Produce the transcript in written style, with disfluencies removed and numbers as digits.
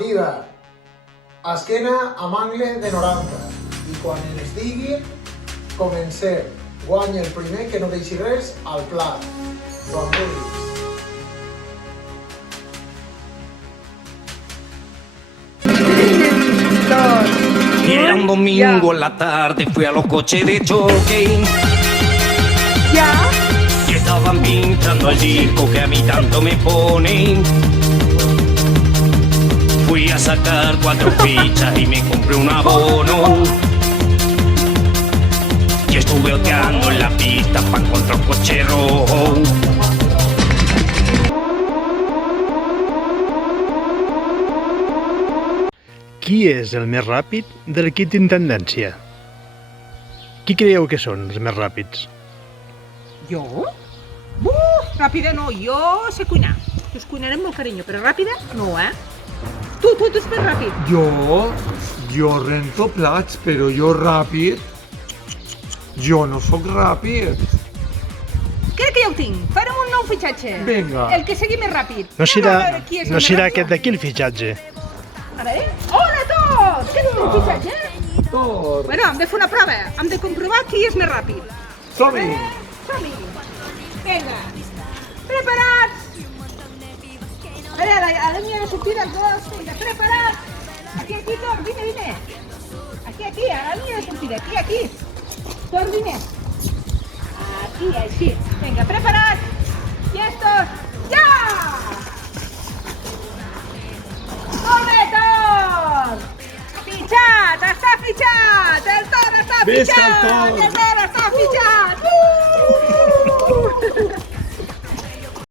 Normativa. Esquena amb angle de 90. I quan ens digui, comencem. Guanya el primer que no deixi res al plat. Quan vulguis. Era un domingo en la tarde, fui a los coches de choque y estaban pinchando el disco que a mí tanto me pone. Fui a sacar 4 fichas y me compré un abono y estuve oteando en la pista pa' encontrar un coche rojo. Qui és el més ràpid de l'equip d'intendència? Qui creieu que són els més ràpids? Jo? Ràpida no, jo sé cuinar. Us cuinaré amb molt carinyo, però ràpida no, Tu ets més ràpid. Jo rento plats, però jo ràpid... Jo no sóc ràpid. Crec que ja ho tinc. Farem un nou fitxatge. Vinga. El que sigui més ràpid. No serà, Anem a veure qui és el no més serà ràpid. aquest d'aquí el fitxatge. A veure. Hola a tots! Què és un fitxatge? Tot. Bueno, hem de fer una prova. Hem de comprovar qui és més ràpid. Som-hi. Som-hi. Vinga. Preparats? A veure, a la línia de sortida els dos. Vinga, preparats? Aquí, Tor, vine. Aquí, a la línia de sortida. Aquí. Tor, vine. Aquí, així. Vinga, preparats? Llestos? Ja! Molt bé, Tor! Fitxat! Està fitxat! El Tor està Visca el fitxat! Tor! El Tor està fitxat!